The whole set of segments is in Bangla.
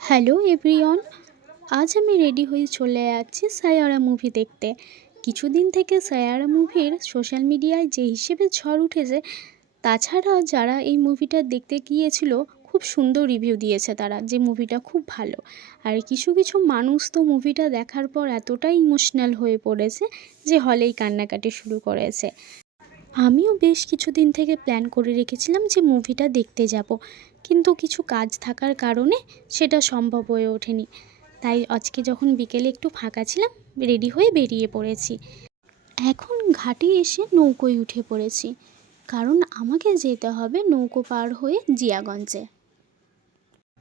হ্যালো এভরিওয়ান, আজ আমি রেডি হয়ে চলে যাচ্ছি সায়ারা মুভি দেখতে। কিছুদিন থেকে সায়ারা মুভির সোশ্যাল মিডিয়ায় যে হিসেবে ঝড় উঠেছে, তাছাড়া যারা এই মুভিটা দেখতে গিয়েছিল খুব সুন্দর রিভিউ দিয়েছে তারা, যে মুভিটা খুব ভালো। আর কিছু কিছু মানুষ তো মুভিটা দেখার পর এতটাই ইমোশনাল হয়ে পড়েছে যে হলেই কান্নাকাটি শুরু করেছে। আমিও বেশ কিছুদিন থেকে প্ল্যান করে রেখেছিলাম যে মুভিটা দেখতে যাব, কিন্তু কিছু কাজ থাকার কারণে সেটা সম্ভব হয়ে ওঠেনি। তাই আজকে যখন বিকেলে একটু ফাঁকা ছিলাম, রেডি হয়ে বেরিয়ে পড়েছি। এখন ঘাটে এসে নৌকোয় উঠে পড়েছি, কারণ আমাকে যেতে হবে নৌকো পার হয়ে জিয়াগঞ্জে।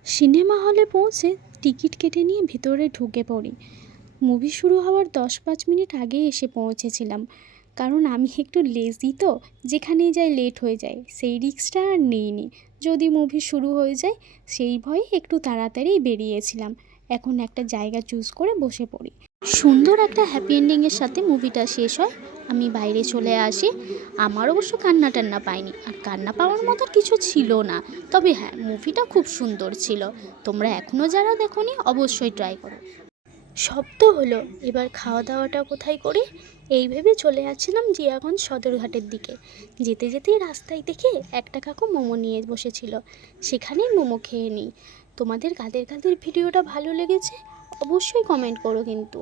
সিনেমা হলে পৌঁছে টিকিট কেটে নিয়ে ভিতরে ঢুকে পড়ি। মুভি শুরু হওয়ার 10-5 মিনিট আগে এসে পৌঁছেছিলাম, কারণ আমি একটু লেজি তো, যেখানেই যাই লেট হয়ে যায়, সেই রিস্কটা আর নিইনি। যদি মুভি শুরু হয়ে যায় সেই ভয়ে একটু তাড়াতাড়ি বেরিয়েছিলাম। এখন একটা জায়গা চুজ করে বসে পড়ি। সুন্দর একটা হ্যাপি এন্ডিংয়ের সাথে মুভিটা শেষ হয়। আমি বাইরে চলে আসি। আমার অবশ্য কান্না টান্না পাইনি, আর কান্না পাওয়ার মতো কিছু ছিল না। তবে হ্যাঁ, মুভিটা খুব সুন্দর ছিল। তোমরা এখনও যারা দেখোনি অবশ্যই ট্রাই করো। শব্দ হলো, এবার খাওয়া দাওয়াটা কোথায় করি এই ভেবে চলে যাচ্ছিলাম জিয়াগঞ্জ সদরঘাটের দিকে। যেতে যেতেই রাস্তায় দেখে একটা কাকু মোমো নিয়ে বসেছিল, সেখানেই মোমো খেয়ে নিই। তোমাদের কাদের কাদের ভিডিওটা ভালো লেগেছে অবশ্যই কমেন্ট করো কিন্তু।